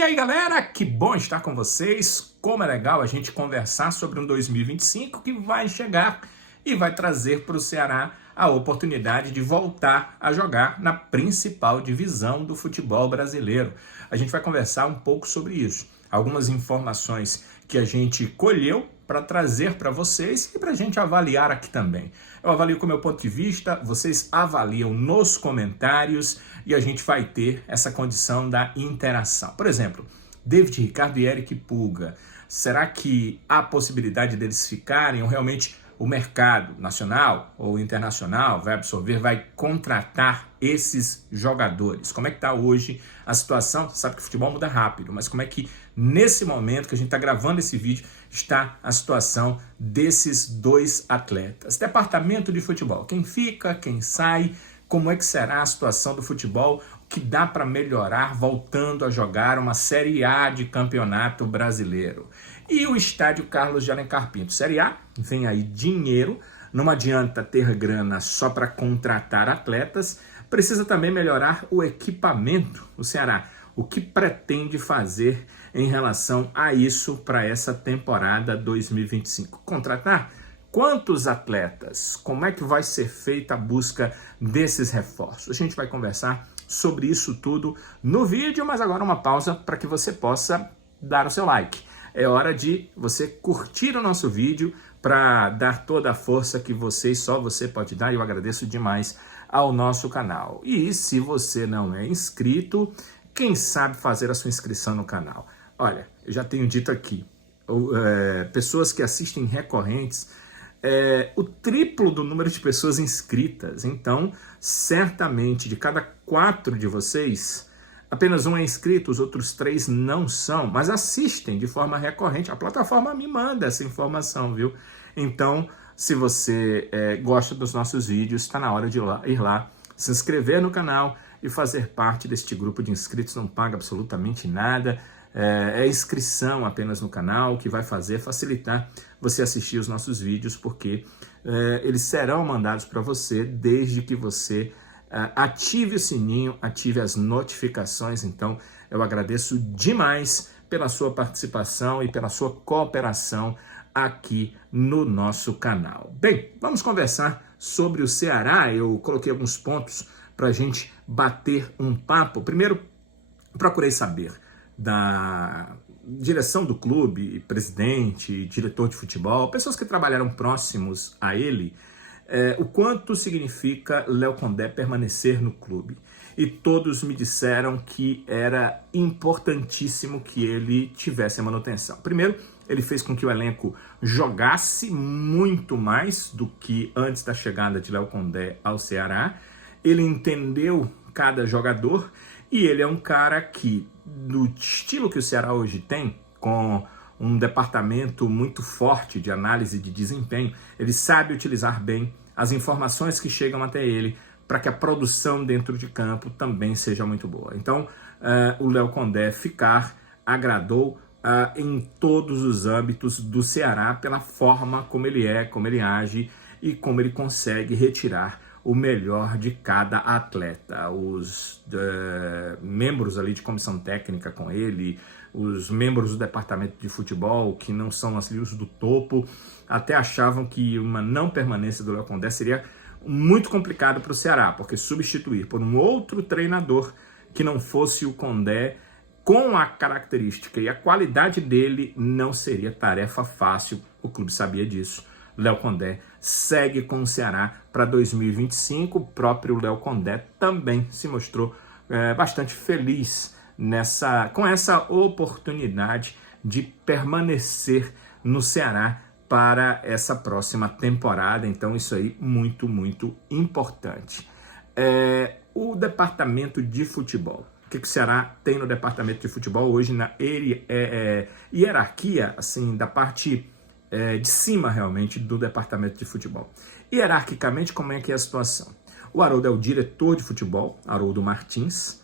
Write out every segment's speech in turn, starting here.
E aí, galera, que bom estar com vocês. Como é legal a gente conversar sobre um 2025 que vai chegar e vai trazer para o Ceará a oportunidade de voltar a jogar na principal divisão do futebol brasileiro. A gente vai conversar um pouco sobre isso. Algumas informações que a gente colheu para trazer para vocês e para a gente avaliar aqui também. Eu avalio com o meu ponto de vista, vocês avaliam nos comentários e a gente vai ter essa condição da interação. Por exemplo, David Ricardo e Eric Pulga, será que há possibilidade deles ficarem ou realmente o mercado nacional ou internacional vai absorver, vai contratar esses jogadores? Como é que está hoje a situação? Você sabe que o futebol muda rápido, mas como é que nesse momento que a gente está gravando esse vídeo está a situação desses dois atletas? Departamento de futebol, quem fica, quem sai, como é que será a situação do futebol, o que dá para melhorar voltando a jogar uma Série A de campeonato brasileiro. E o estádio Carlos de Alencar Pinto, Série A, vem aí dinheiro, não adianta ter grana só para contratar atletas, precisa também melhorar o equipamento. O Ceará, o que pretende fazer em relação a isso para essa temporada 2025? Contratar? Quantos atletas? Como é que vai ser feita a busca desses reforços? A gente vai conversar sobre isso tudo no vídeo, mas agora uma pausa para que você possa dar o seu like. É hora de você curtir o nosso vídeo para dar toda a força que só você pode dar. Eu agradeço demais ao nosso canal. E se você não é inscrito, quem sabe fazer a sua inscrição no canal? Olha, eu já tenho dito aqui, pessoas que assistem recorrentes, o triplo do número de pessoas inscritas. Então, certamente, de cada 4 de vocês, apenas um é inscrito, os outros 3 não são, mas assistem de forma recorrente. A plataforma me manda essa informação, viu? Então, se você gosta dos nossos vídeos, está na hora de ir lá, se inscrever no canal e fazer parte deste grupo de inscritos. Não paga absolutamente nada, é inscrição apenas no canal que vai facilitar você assistir os nossos vídeos, porque eles serão mandados para você desde que você ative o sininho, ative as notificações. Então, eu agradeço demais pela sua participação e pela sua cooperação aqui no nosso canal. Bem, vamos conversar sobre o Ceará. Eu coloquei alguns pontos para a gente bater um papo. Primeiro, procurei saber da direção do clube, presidente, diretor de futebol, pessoas que trabalharam próximos a ele, o quanto significa Léo Condé permanecer no clube. E todos me disseram que era importantíssimo que ele tivesse a manutenção. Primeiro, ele fez com que o elenco jogasse muito mais do que antes da chegada de Léo Condé ao Ceará. Ele entendeu cada jogador e ele é um cara que, no estilo que o Ceará hoje tem, com um departamento muito forte de análise de desempenho, ele sabe utilizar bem as informações que chegam até ele para que a produção dentro de campo também seja muito boa. Então, o Léo Condé agradou em todos os âmbitos do Ceará pela forma como ele como ele age e como ele consegue retirar o melhor de cada atleta. Os membros ali de comissão técnica com ele, os membros do departamento de futebol, que não são os do topo, até achavam que uma não permanência do Léo Condé seria muito complicado para o Ceará, porque substituir por um outro treinador que não fosse o Condé, com a característica e a qualidade dele, não seria tarefa fácil. O clube sabia disso. Léo Condé segue com o Ceará para 2025. O próprio Léo Condé também se mostrou bastante feliz com essa oportunidade de permanecer no Ceará para essa próxima temporada. Então, isso aí muito, muito importante. O departamento de futebol. O que o Ceará tem no departamento de futebol hoje na hierarquia, assim, da parte de cima, realmente, do departamento de futebol. Hierarquicamente, como é que é a situação? O Haroldo é o diretor de futebol, Haroldo Martins.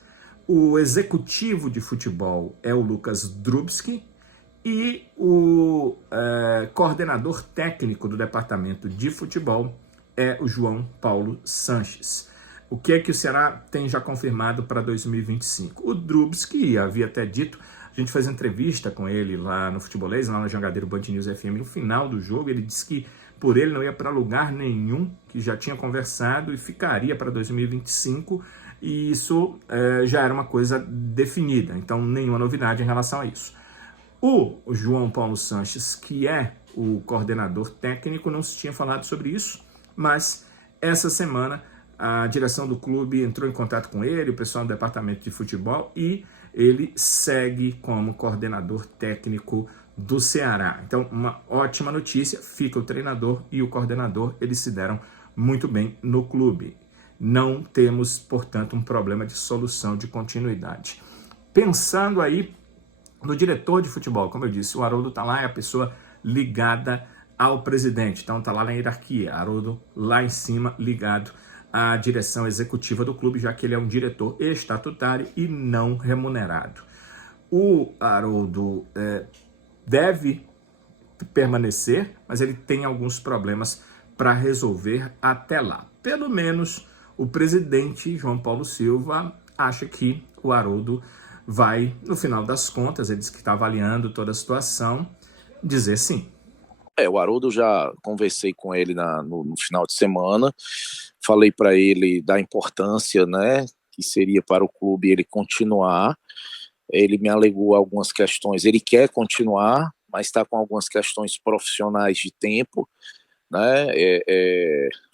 O executivo de futebol é o Lucas Drubski. E o coordenador técnico do departamento de futebol é o João Paulo Sanches. O que é que o Ceará tem já confirmado para 2025? O Drubski havia até dito, A gente fez entrevista com ele lá no Futebolês, lá na Jangadeiro Band News FM, no final do jogo. Ele disse que por ele não ia para lugar nenhum, que já tinha conversado e ficaria para 2025, e isso já era uma coisa definida, então nenhuma novidade em relação a isso. O João Paulo Sanches, que é o coordenador técnico, não se tinha falado sobre isso, mas essa semana a direção do clube entrou em contato com ele, o pessoal do departamento de futebol, e ele segue como coordenador técnico do Ceará. Então, uma ótima notícia, fica o treinador e o coordenador, eles se deram muito bem no clube. Não temos, portanto, um problema de solução de continuidade. Pensando aí no diretor de futebol, como eu disse, o Haroldo está lá, é a pessoa ligada ao presidente, então está lá na hierarquia, Haroldo lá em cima, ligado à direção executiva do clube, já que ele é um diretor estatutário e não remunerado. O Haroldo deve permanecer, mas ele tem alguns problemas para resolver até lá. Pelo menos o presidente João Paulo Silva acha que o Haroldo vai, no final das contas, ele disse que está avaliando toda a situação, dizer sim. O Haroldo, já conversei com ele no final de semana, falei para ele da importância, né, que seria para o clube ele continuar. Ele me alegou algumas questões, ele quer continuar, mas está com algumas questões profissionais de tempo, né?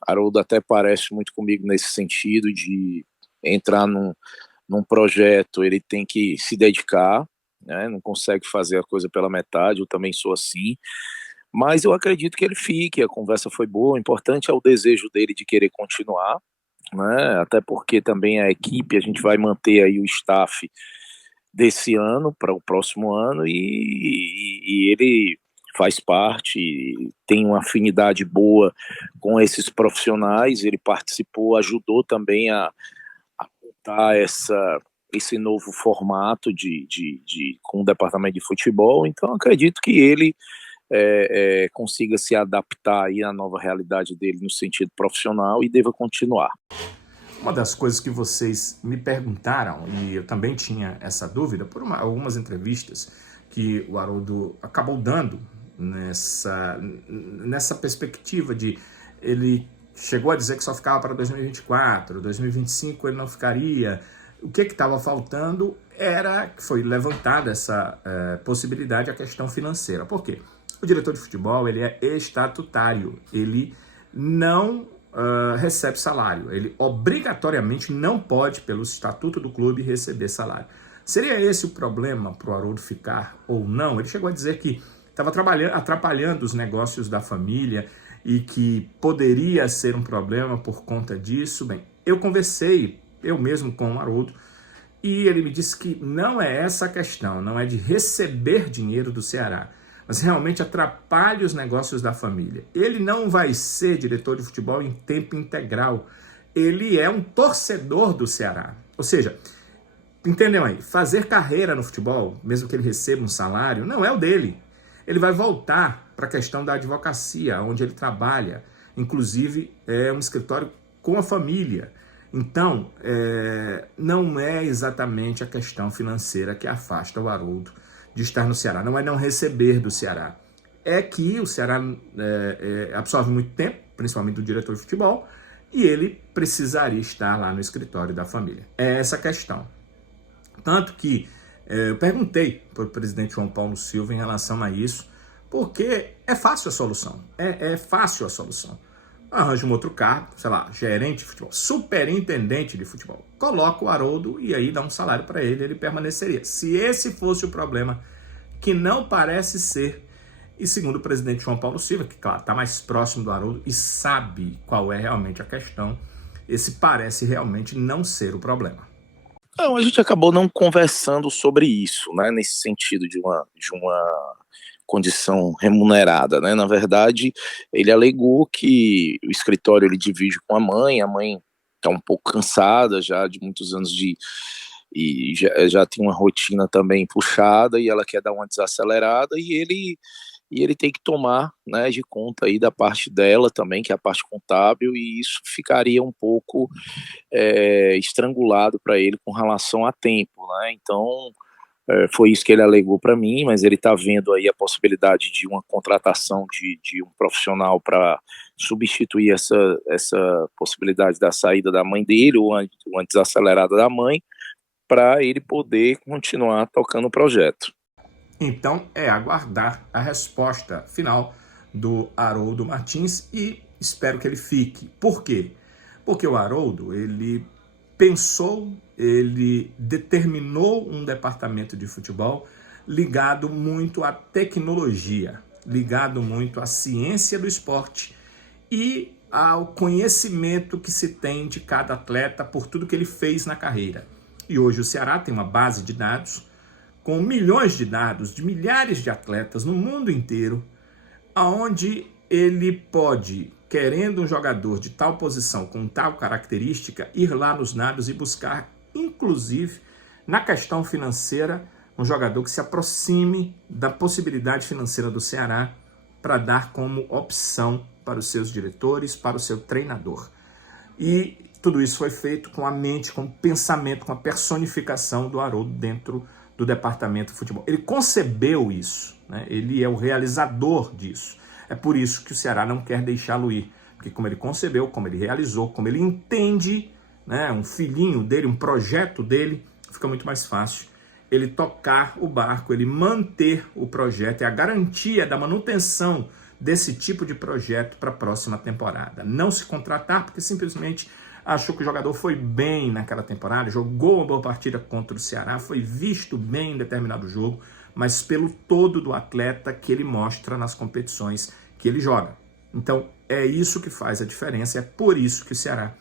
Haroldo até parece muito comigo nesse sentido de entrar num projeto, ele tem que se dedicar, né? Não consegue fazer a coisa pela metade, eu também sou assim, mas eu acredito que ele fique, a conversa foi boa, o importante é o desejo dele de querer continuar, né? Até porque também a equipe, a gente vai manter aí o staff desse ano para o próximo ano, e ele faz parte, tem uma afinidade boa com esses profissionais, ele participou, ajudou também a montar esse novo formato com o departamento de futebol, então acredito que ele consiga se adaptar aí à nova realidade dele no sentido profissional e deva continuar. Uma das coisas que vocês me perguntaram, e eu também tinha essa dúvida, por algumas entrevistas que o Haroldo acabou dando nessa perspectiva de ele chegou a dizer que só ficava para 2024, 2025 ele não ficaria. O que estava faltando era que foi levantada essa possibilidade, a questão financeira. Por quê? O diretor de futebol ele é estatutário, ele não recebe salário. Ele obrigatoriamente não pode, pelo estatuto do clube, receber salário. Seria esse o problema para o Haroldo ficar ou não? Ele chegou a dizer que estava atrapalhando os negócios da família e que poderia ser um problema por conta disso. Bem, eu conversei, eu mesmo, com o Haroldo, e ele me disse que não é essa a questão, não é de receber dinheiro do Ceará, mas realmente atrapalha os negócios da família. Ele não vai ser diretor de futebol em tempo integral. Ele é um torcedor do Ceará. Ou seja, entendeu aí? Fazer carreira no futebol, mesmo que ele receba um salário, não é o dele. Ele vai voltar para a questão da advocacia, onde ele trabalha. Inclusive, é um escritório com a família. Então, não é exatamente a questão financeira que afasta o Haroldo de estar no Ceará, não é não receber do Ceará. É que o Ceará absorve muito tempo, principalmente do diretor de futebol, e ele precisaria estar lá no escritório da família. É essa a questão. Tanto que eu perguntei para o presidente João Paulo Silva em relação a isso, porque é fácil a solução. É fácil a solução. Arranja um outro cargo, sei lá, gerente de futebol, superintendente de futebol. Coloca o Haroldo e aí dá um salário para ele, ele permaneceria. Se esse fosse o problema, que não parece ser, e segundo o presidente João Paulo Silva, que claro, está mais próximo do Haroldo e sabe qual é realmente a questão, esse parece realmente não ser o problema. Não, a gente acabou não conversando sobre isso, né, nesse sentido de uma condição remunerada, né? Na verdade, ele alegou que o escritório ele divide com a mãe está um pouco cansada já de muitos anos e já tem uma rotina também puxada e ela quer dar uma desacelerada e ele tem que tomar, né, de conta aí da parte dela também, que é a parte contábil, e isso ficaria um pouco estrangulado para ele com relação a tempo, né? Então Foi isso que ele alegou para mim, mas ele está vendo aí a possibilidade de uma contratação de um profissional para substituir essa possibilidade da saída da mãe dele, ou uma desacelerada da mãe, para ele poder continuar tocando o projeto. Então é aguardar a resposta final do Haroldo Martins e espero que ele fique. Por quê? Porque o Haroldo, ele pensou, ele determinou um departamento de futebol ligado muito à tecnologia, ligado muito à ciência do esporte e ao conhecimento que se tem de cada atleta por tudo que ele fez na carreira. E hoje o Ceará tem uma base de dados com milhões de dados de milhares de atletas no mundo inteiro, aonde ele pode, querendo um jogador de tal posição, com tal característica, ir lá nos dados e buscar, inclusive, na questão financeira, um jogador que se aproxime da possibilidade financeira do Ceará para dar como opção para os seus diretores, para o seu treinador. E tudo isso foi feito com a mente, com o pensamento, com a personificação do Haroldo dentro do departamento de futebol. Ele concebeu isso, né? Ele é o realizador disso. É por isso que o Ceará não quer deixá-lo ir, porque como ele concebeu, como ele realizou, como ele entende, né, um filhinho dele, um projeto dele, fica muito mais fácil ele tocar o barco, ele manter o projeto, é a garantia da manutenção desse tipo de projeto para a próxima temporada. Não se contratar porque simplesmente achou que o jogador foi bem naquela temporada, jogou uma boa partida contra o Ceará, foi visto bem em determinado jogo, mas pelo todo do atleta que ele mostra nas competições que ele joga. Então, é isso que faz a diferença, é por isso que o Ceará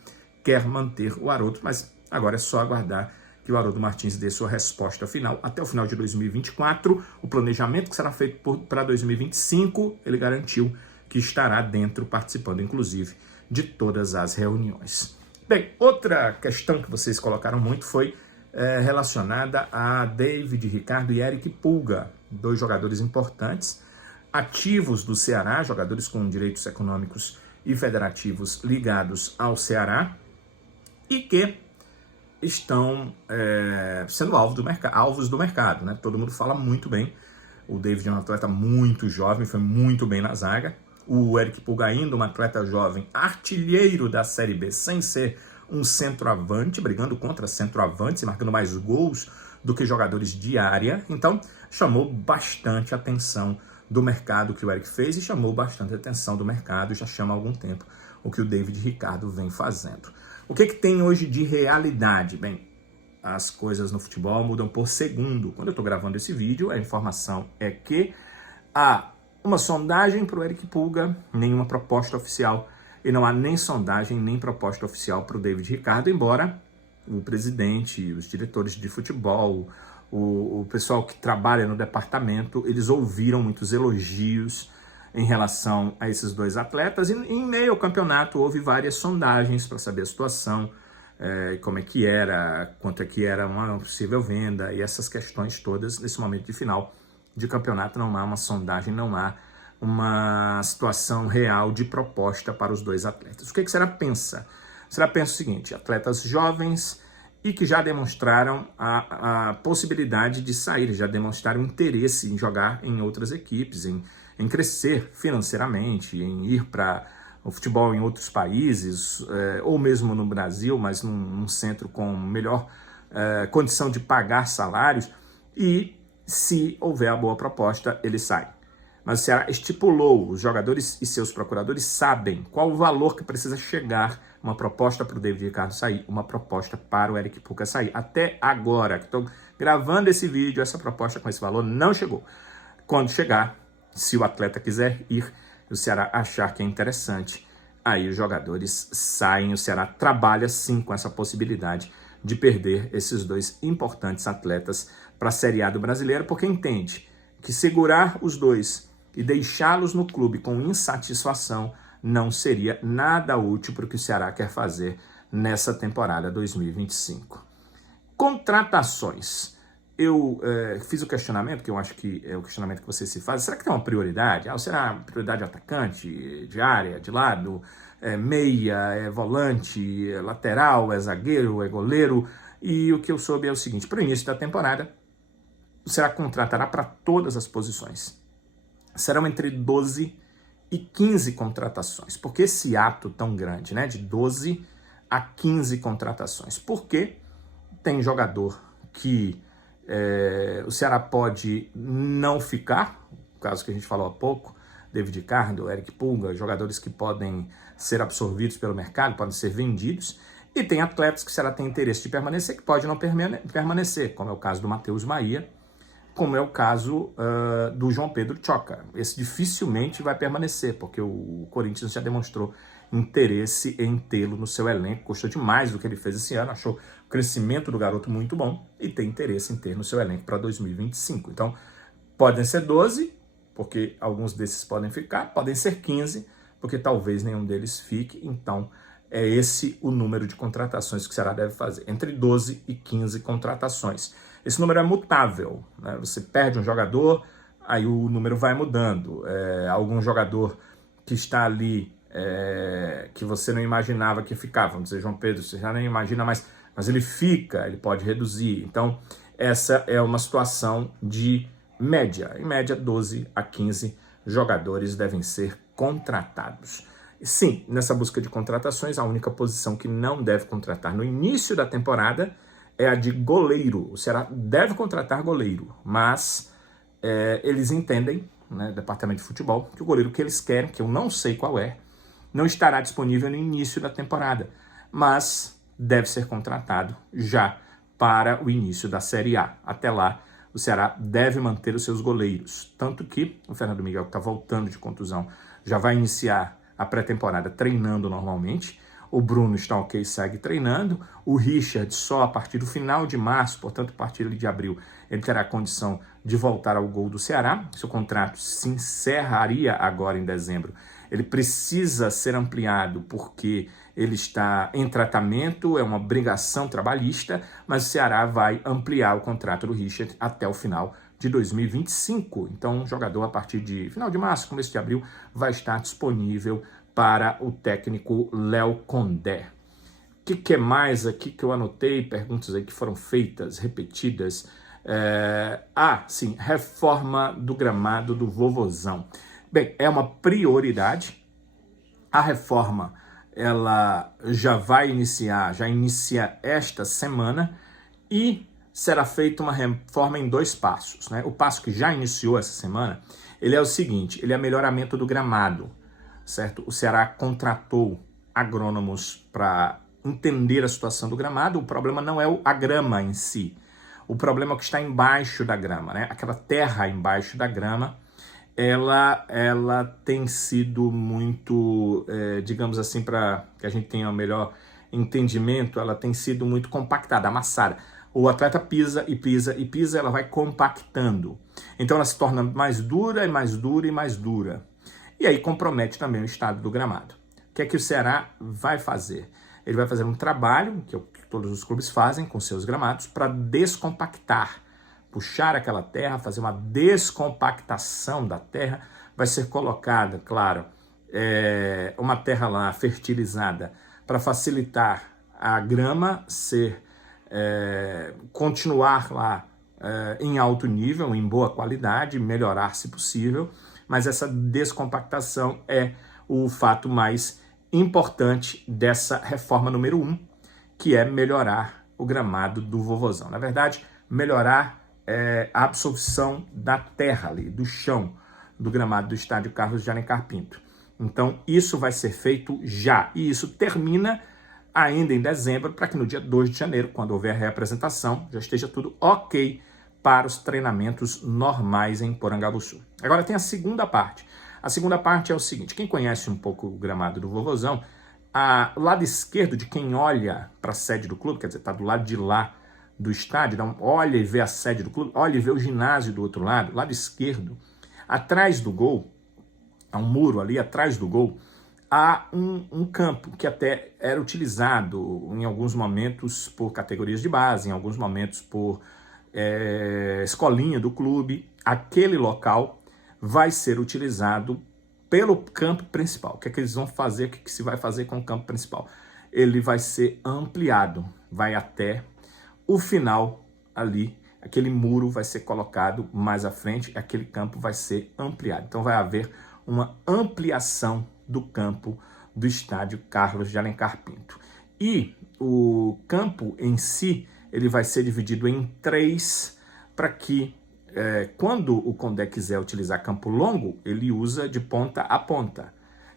quer manter o Haroldo, mas agora é só aguardar que o Haroldo Martins dê sua resposta final até o final de 2024. O planejamento que será feito para 2025, ele garantiu que estará dentro, participando, inclusive, de todas as reuniões. Bem, outra questão que vocês colocaram muito foi relacionada a David Ricardo e Eric Pulga, dois jogadores importantes, ativos do Ceará, jogadores com direitos econômicos e federativos ligados ao Ceará, e que estão sendo alvos do mercado, né? Todo mundo fala muito bem. O David é um atleta muito jovem, foi muito bem na zaga. O Eric Pulga ainda um atleta jovem, artilheiro da Série B, sem ser um centroavante, brigando contra centroavantes e marcando mais gols do que jogadores de área. Então, chamou bastante atenção do mercado que o Eric fez e chamou bastante atenção do mercado, já chama há algum tempo, o que o David Ricardo vem fazendo. O que tem hoje de realidade? Bem, as coisas no futebol mudam por segundo. Quando eu estou gravando esse vídeo, a informação é que há uma sondagem para o Eric Pulga, nenhuma proposta oficial, e não há nem sondagem, nem proposta oficial para o David Ricardo, embora o presidente, os diretores de futebol, o pessoal que trabalha no departamento, eles ouviram muitos elogios em relação a esses dois atletas, e em meio ao campeonato houve várias sondagens para saber a situação, como é que era, quanto é que era uma possível venda, e essas questões todas. Nesse momento de final de campeonato não há uma sondagem, não há uma situação real de proposta para os dois atletas. O que será pensa? Será pensa o seguinte: atletas jovens e que já demonstraram a possibilidade de sair, já demonstraram interesse em jogar em outras equipes, em crescer financeiramente, em ir para o futebol em outros países, ou mesmo no Brasil, mas num centro com melhor condição de pagar salários, e se houver a boa proposta, ele sai. Mas o Ceará estipulou, os jogadores e seus procuradores sabem qual o valor que precisa chegar uma proposta para o David Ricardo sair, uma proposta para o Eric Pulga sair. Até agora, que estou gravando esse vídeo, essa proposta com esse valor não chegou. Quando chegar, se o atleta quiser ir, o Ceará achar que é interessante, aí os jogadores saem. O Ceará trabalha sim com essa possibilidade de perder esses dois importantes atletas para a Série A do Brasileiro, porque entende que segurar os dois e deixá-los no clube com insatisfação não seria nada útil para o que o Ceará quer fazer nessa temporada 2025. Contratações. Eu fiz o questionamento, que eu acho que é o questionamento que você se faz. Será que tem uma prioridade? Será prioridade atacante, de área, de lado, meia, volante, lateral, zagueiro, goleiro? E o que eu soube é o seguinte: para o início da temporada, o Ceará contratará para todas as posições. Serão entre 12 e 15 contratações. Por que esse ato tão grande, né? De 12 a 15 contratações. Porque tem jogador que o Ceará pode não ficar, o caso que a gente falou há pouco, David Ricardo, Eric Pulga, jogadores que podem ser absorvidos pelo mercado, podem ser vendidos, e tem atletas que o Ceará tem interesse de permanecer, que pode não permanecer, como é o caso do Matheus Maia, como é o caso do João Pedro Choca. Esse dificilmente vai permanecer, porque o Corinthians já demonstrou interesse em tê-lo no seu elenco, gostou demais do que ele fez esse ano, achou o crescimento do garoto muito bom e tem interesse em ter no seu elenco para 2025. Então, podem ser 12, porque alguns desses podem ficar, podem ser 15, porque talvez nenhum deles fique. Então, é esse o número de contratações que o Ceará deve fazer, entre 12 e 15 contratações. Esse número é mutável, né? Você perde um jogador, aí o número vai mudando. Algum jogador que está ali, que você não imaginava que ficava, vamos dizer, João Pedro, você já nem imagina mais, mas ele fica, ele pode reduzir. Então, essa é uma situação de média. Em média, 12 a 15 jogadores devem ser contratados. Sim, nessa busca de contratações, a única posição que não deve contratar no início da temporada é a de goleiro. O Ceará deve contratar goleiro, mas eles entendem, né, Departamento de Futebol, que o goleiro que eles querem, que eu não sei qual é, não estará disponível no início da temporada, mas deve ser contratado já para o início da Série A. Até lá, o Ceará deve manter os seus goleiros, tanto que o Fernando Miguel, que está voltando de contusão, já vai iniciar a pré-temporada treinando normalmente. O Bruno está ok, segue treinando. O Richard só a partir do final de março, portanto, a partir de abril, ele terá condição de voltar ao gol do Ceará. Seu contrato se encerraria agora em dezembro. Ele precisa ser ampliado porque ele está em tratamento, é uma obrigação trabalhista, mas o Ceará vai ampliar o contrato do Richard até o final de 2025. Então, o jogador, a partir de final de março, começo de abril, vai estar disponível para o técnico Léo Condé. O que é mais aqui que eu anotei? Perguntas aí que foram feitas, repetidas. Sim, reforma do gramado do Vovozão. Bem, é uma prioridade. A reforma, ela já inicia esta semana e será feita uma reforma em 2 passos, né? O passo que já iniciou essa semana, ele é o seguinte, ele é melhoramento do gramado, certo? O Ceará contratou agrônomos para entender a situação do gramado. O problema não é a grama em si, o problema é o que está embaixo da grama, né? Aquela terra embaixo da grama, ela tem sido muito, digamos assim, para que a gente tenha um melhor entendimento, ela tem sido muito compactada, amassada. O atleta pisa e pisa e pisa, ela vai compactando. Então ela se torna mais dura e mais dura e mais dura. E aí compromete também o estado do gramado. O que é que o Ceará vai fazer? Ele vai fazer um trabalho, que todos os clubes fazem com seus gramados, para descompactar, puxar aquela terra, fazer uma descompactação da terra. Vai ser colocada, claro, uma terra lá fertilizada para facilitar a grama continuar lá em alto nível, em boa qualidade, melhorar se possível, mas essa descompactação é o fato mais importante dessa reforma número 1, que é melhorar o gramado do Vovozão. Na verdade, melhorar a absorção da terra ali, do chão, do gramado do estádio Carlos de Alencar Pinto. Então, isso vai ser feito já, e isso termina ainda em dezembro, para que no dia 2 de janeiro, quando houver a reapresentação, já esteja tudo ok para os treinamentos normais em Porangabuçu. Agora tem a segunda parte. A segunda parte é o seguinte, quem conhece um pouco o gramado do Vovozão, o lado esquerdo de quem olha para a sede do clube, quer dizer, está do lado de lá do estádio, então olha e vê a sede do clube, olha e vê o ginásio do outro lado esquerdo, atrás do gol, há um muro ali atrás do gol, há um campo que até era utilizado em alguns momentos por categorias de base, em alguns momentos por escolinha do clube. Aquele local vai ser utilizado pelo campo principal. O que é que eles vão fazer? O que se vai fazer com o campo principal? Ele vai ser ampliado, vai até o final ali aquele muro vai ser colocado mais à frente, aquele campo vai ser ampliado. Então vai haver uma ampliação do campo do estádio Carlos de Alencar Pinto. E o campo em si, ele vai ser dividido em 3 para que quando o Condé quiser utilizar campo longo, ele usa de ponta a ponta.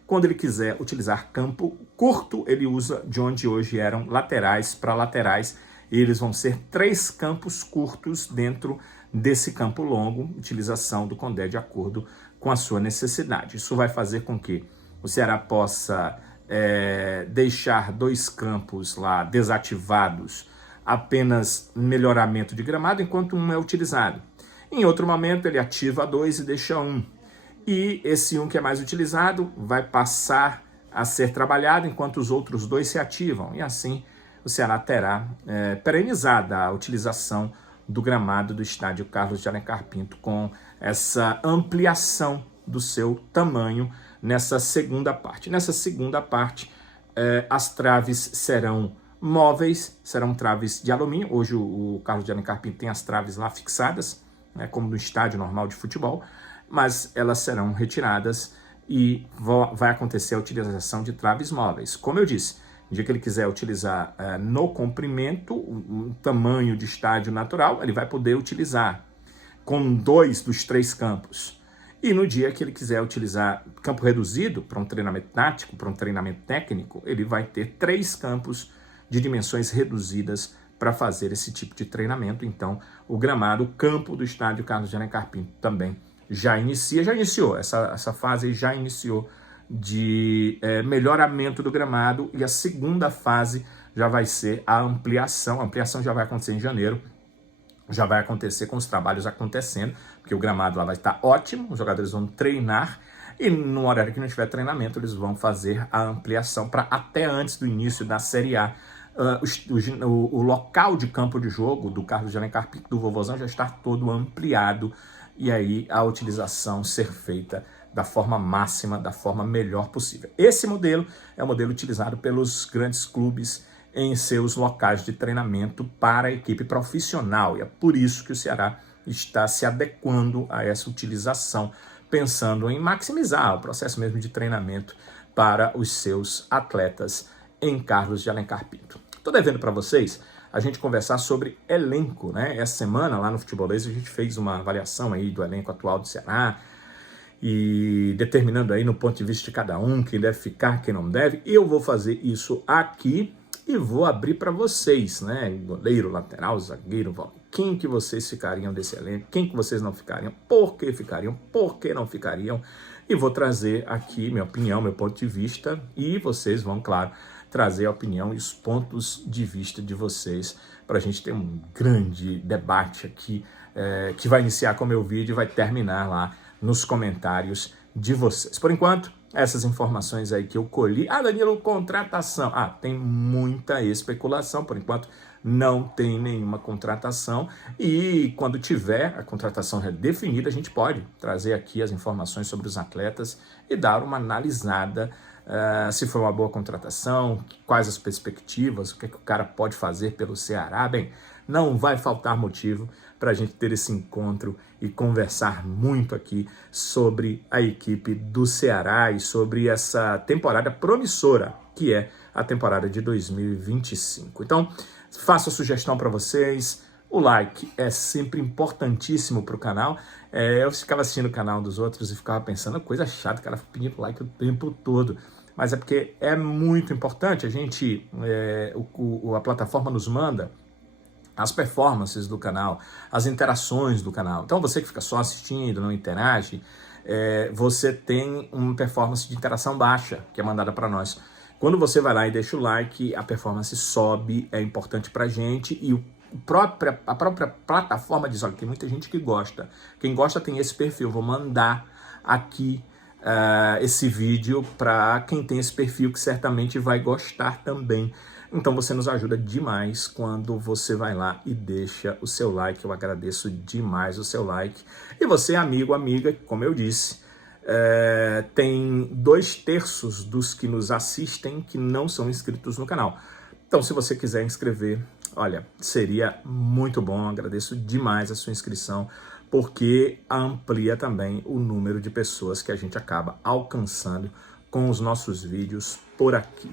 Quando ele quiser utilizar campo curto, ele usa de onde hoje eram laterais para laterais. E eles vão ser 3 campos curtos dentro desse campo longo, utilização do Condé de acordo com a sua necessidade. Isso vai fazer com que o Ceará possa deixar 2 campos lá desativados, apenas melhoramento de gramado, enquanto um é utilizado. Em outro momento, ele ativa 2 e deixa 1. E esse 1 que é mais utilizado vai passar a ser trabalhado, enquanto os outros 2 se ativam. E assim o Ceará terá perenizada a utilização do gramado do estádio Carlos de Alencar Pinto, com essa ampliação do seu tamanho nessa segunda parte. Nessa segunda parte, as traves serão móveis, serão traves de alumínio. Hoje o Carlos de Alencar Pinto tem as traves lá fixadas, como no estádio normal de futebol, mas elas serão retiradas e vai acontecer a utilização de traves móveis. Como eu disse, no dia que ele quiser utilizar no comprimento, um tamanho de estádio natural, ele vai poder utilizar com 2 dos 3 campos. E no dia que ele quiser utilizar campo reduzido para um treinamento tático, para um treinamento técnico, ele vai ter 3 campos de dimensões reduzidas para fazer esse tipo de treinamento. Então, o gramado, o campo do estádio Carlos de Alencar Pinto também já iniciou, essa fase já iniciou de melhoramento do gramado, e a segunda fase já vai ser a ampliação. A ampliação já vai acontecer em janeiro, já vai acontecer com os trabalhos acontecendo, porque o gramado lá vai estar ótimo, os jogadores vão treinar, e no horário que não tiver treinamento, eles vão fazer a ampliação para até antes do início da Série A. O local de campo de jogo do Carlos de Alencar Pinto do Vovozão já está todo ampliado, e aí a utilização ser feita da forma máxima, da forma melhor possível. Esse modelo é o modelo utilizado pelos grandes clubes em seus locais de treinamento para a equipe profissional, e é por isso que o Ceará está se adequando a essa utilização, pensando em maximizar o processo mesmo de treinamento para os seus atletas em Carlos de Alencar Pinto. Estou devendo para vocês a gente conversar sobre elenco, né? Essa semana lá no Futebolês a gente fez uma avaliação aí do elenco atual do Ceará, e determinando aí no ponto de vista de cada um quem deve ficar, quem não deve. Eu vou fazer isso aqui e vou abrir para vocês, né? Goleiro, lateral, zagueiro, quem que vocês ficariam desse elenco, quem que vocês não ficariam, por que não ficariam, e vou trazer aqui minha opinião, meu ponto de vista, e vocês vão, claro, trazer a opinião e os pontos de vista de vocês para a gente ter um grande debate aqui, que vai iniciar com o meu vídeo e vai terminar lá nos comentários de vocês. Por enquanto, essas informações aí que eu colhi. Danilo, contratação. Tem muita especulação. Por enquanto, não tem nenhuma contratação. E quando tiver a contratação definida, a gente pode trazer aqui as informações sobre os atletas e dar uma analisada se foi uma boa contratação, quais as perspectivas, o que o cara pode fazer pelo Ceará. Bem, não vai faltar motivo para a gente ter esse encontro e conversar muito aqui sobre a equipe do Ceará e sobre essa temporada promissora, que é a temporada de 2025. Então, faço a sugestão para vocês. O like é sempre importantíssimo para o canal. Eu ficava assistindo o canal dos outros e ficava pensando, coisa chata, o cara pedindo like o tempo todo. Mas é porque é muito importante. A plataforma nos manda as performances do canal, as interações do canal. Então você que fica só assistindo, não interage, você tem uma performance de interação baixa, que é mandada para nós. Quando você vai lá e deixa o like, a performance sobe, é importante para a gente, e a própria plataforma diz, olha, tem muita gente que gosta. Quem gosta tem esse perfil, vou mandar aqui esse vídeo para quem tem esse perfil, que certamente vai gostar também. Então você nos ajuda demais quando você vai lá e deixa o seu like. Eu agradeço demais o seu like. E você, amigo, amiga, como eu disse, tem 2/3 dos que nos assistem que não são inscritos no canal. Então, se você quiser inscrever olha, seria muito bom. Agradeço demais a sua inscrição, porque amplia também o número de pessoas que a gente acaba alcançando com os nossos vídeos por aqui.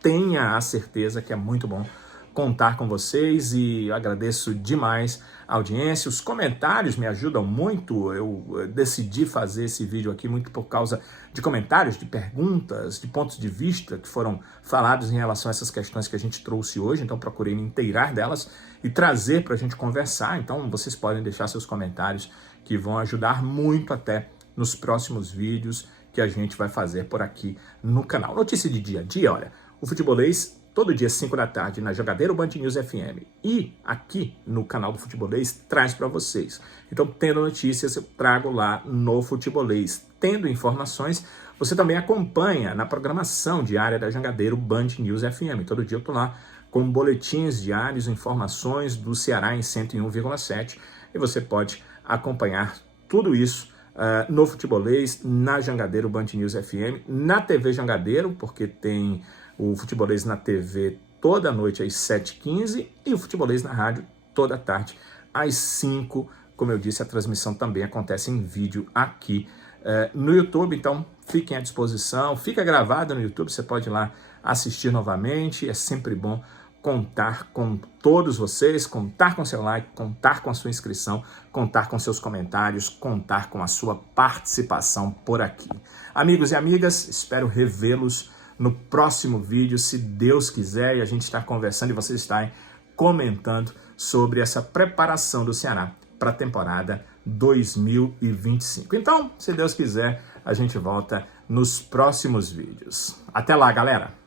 Tenha a certeza que é muito bom contar com vocês e agradeço demais a audiência. Os comentários me ajudam muito. Eu decidi fazer esse vídeo aqui muito por causa de comentários, de perguntas, de pontos de vista que foram falados em relação a essas questões que a gente trouxe hoje. Então procurei me inteirar delas e trazer para a gente conversar. Então vocês podem deixar seus comentários que vão ajudar muito até nos próximos vídeos que a gente vai fazer por aqui no canal. Notícia de dia a dia, olha, o Futebolês todo dia, 5 da tarde, na Jogadeira Band News FM e aqui no canal do Futebolês, traz para vocês. Então, tendo notícias, eu trago lá no Futebolês. Tendo informações, você também acompanha na programação diária da Jangadeiro Band News FM. Todo dia eu estou lá com boletins diários, informações do Ceará em 101,7 e você pode acompanhar tudo isso no Futebolês, na Jangadeiro Band News FM, na TV Jangadeiro, porque tem o Futebolês na TV toda noite às 7h15 e o Futebolês na rádio toda tarde às 5. Como eu disse, a transmissão também acontece em vídeo aqui no YouTube, então fiquem à disposição, fica gravado no YouTube, você pode ir lá assistir novamente, é sempre bom contar com todos vocês, contar com seu like, contar com a sua inscrição, contar com seus comentários, contar com a sua participação por aqui. Amigos e amigas, espero revê-los no próximo vídeo, se Deus quiser, e a gente está conversando e vocês estarem comentando sobre essa preparação do Ceará para a temporada 2025. Então, se Deus quiser, a gente volta nos próximos vídeos. Até lá, galera!